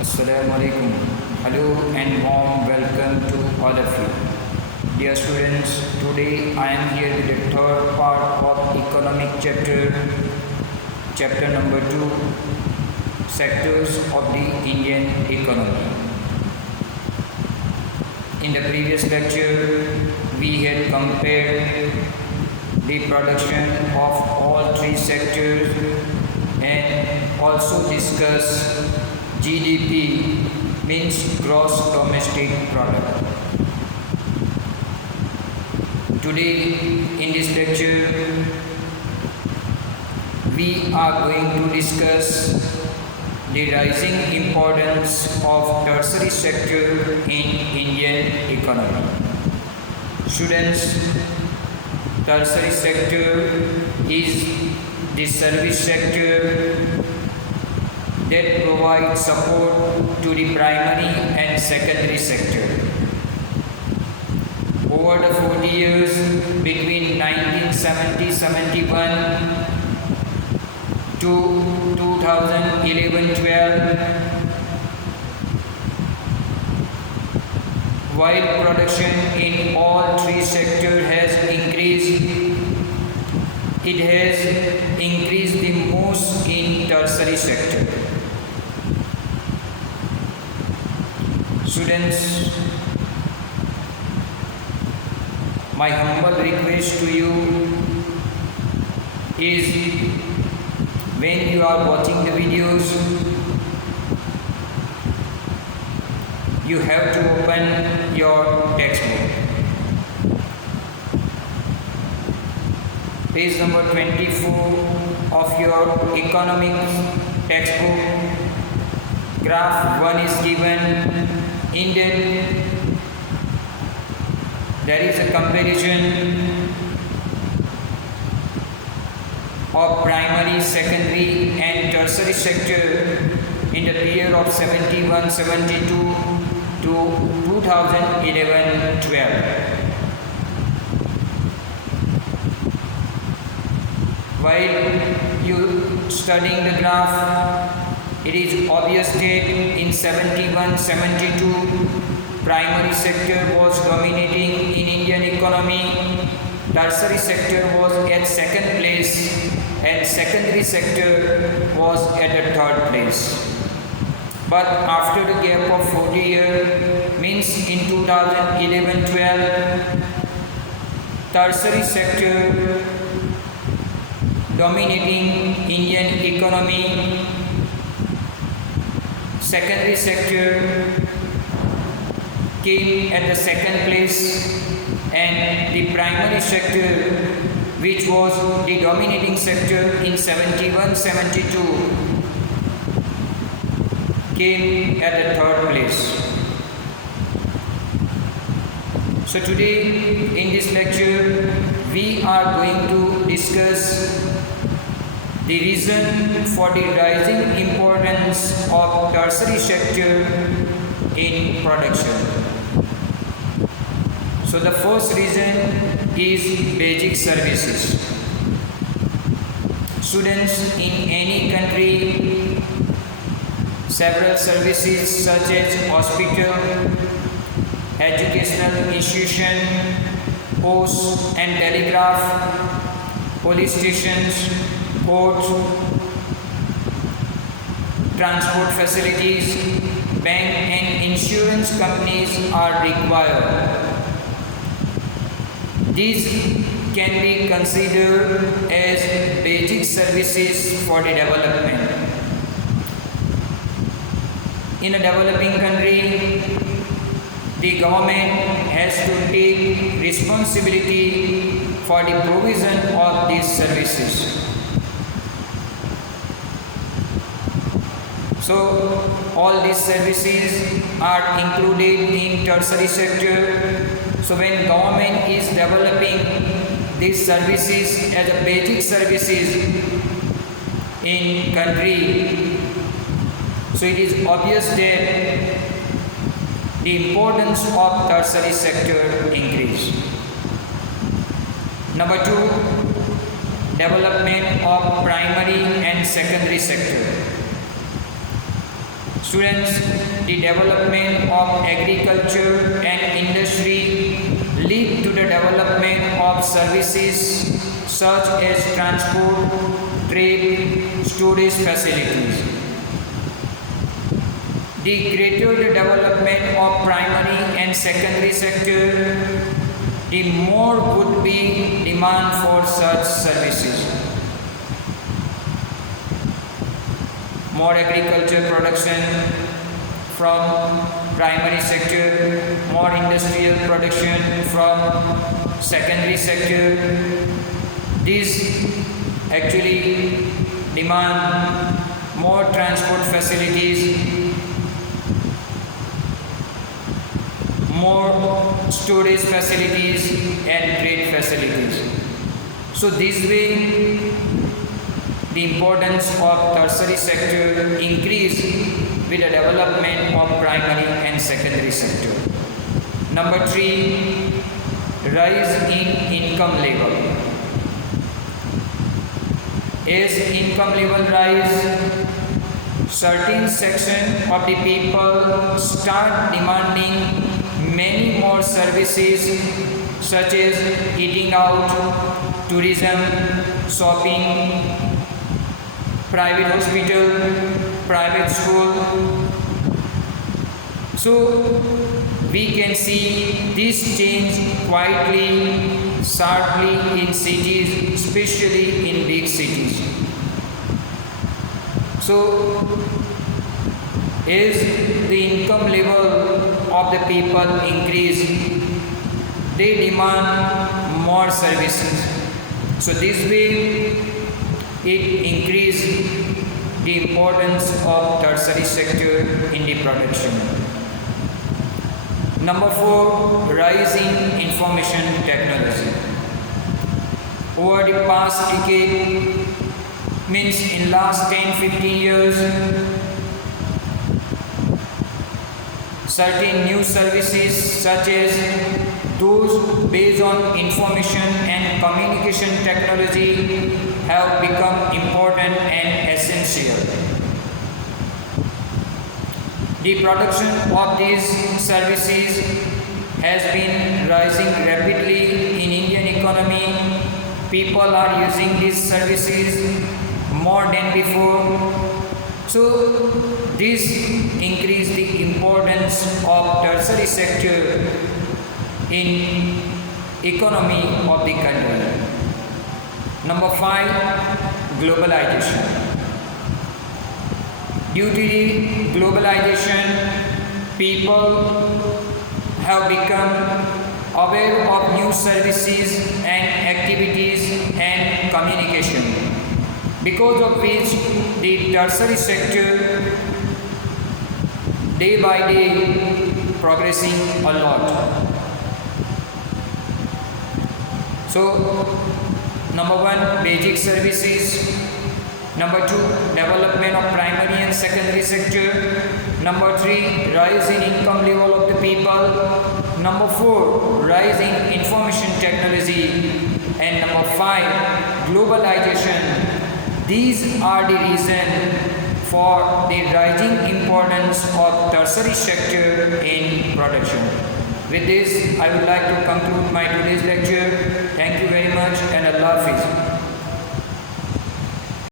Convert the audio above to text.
Assalamu alaikum. Hello and warm welcome to all of you. Dear students, today I am here with the third part of economic chapter number 2, sectors of the Indian economy. In the previous lecture, we had compared the production of all three sectors and also discussed GDP, means gross domestic product. Today in this lecture we are going to discuss the rising importance of tertiary sector in Indian economy. Students, tertiary sector is the service sector that provide support to the primary and secondary sector. Over the 40 years between 1970-71 to 2011-12, while production in all three sectors has increased, it has increased the most in tertiary sector. Students, my humble request to you is, when you are watching the videos, you have to open your textbook. Page number 24 of your economics textbook. Graph 1 is given. In that, there is a comparison of primary, secondary and tertiary sector in the period of 71-72 to 2011-12. While you studying the graph, it is obvious that in 71-72, primary sector was dominating in Indian economy, tertiary sector was at second place and secondary sector was at the third place. But after the gap of 40 years, means in 2011-12, tertiary sector dominating Indian economy, secondary sector came at the second place, and the primary sector, which was the dominating sector in 71-72, came at the third place. So today in this lecture we are going to discuss the reason for the rising importance of tertiary sector in production. So the first reason is basic services. Students, in any country, several services such as hospital, educational institution, post and telegraph, police stations, ports, transport facilities, bank and insurance companies are required. These can be considered as basic services for the development. In a developing country, the government has to take responsibility for the provision of these services. So all these services are included in tertiary sector. So when government is developing these services as a basic services in country, so it is obvious that the importance of tertiary sector increase. Number 2, development of primary and secondary sector. Students, the development of agriculture and industry lead to the development of services such as transport, trade, storage facilities. The greater the development of primary and secondary sector, the more would be demand for such services. More agriculture production from primary sector, more industrial production from secondary sector. These actually demand more transport facilities, more storage facilities and trade facilities. So this way the importance of tertiary sector increase with the development of primary and secondary sector. Number 3, rise in income level. As income level rise, certain section of the people start demanding many more services such as eating out, tourism, shopping, private hospital, private school. So we can see this change quietly, sharply in cities, especially in big cities. So as the income level of the people increase, they demand more services. So this way it increases the importance of tertiary sector in the production. Number 4, rise in information technology. Over the past decade, means in last 10-15 years, certain new services such as those based on information and communication technology have become important and essential. The production of these services has been rising rapidly in Indian economy. People are using these services more than before. So this increased the importance of tertiary sector in economy of the country. Number 5, globalization. Due to the globalization, people have become aware of new services and activities and communication, because of which the tertiary sector day by day progressing a lot. So number 1, basic services. Number 2, development of primary and secondary sector. Number 3, rise in income level of the people. Number 4, rise in information technology. And number 5, globalization. These are the reasons for the rising importance of tertiary sector in production. With this, I would like to conclude my today's lecture. Thank you very much and Allah Hafiz.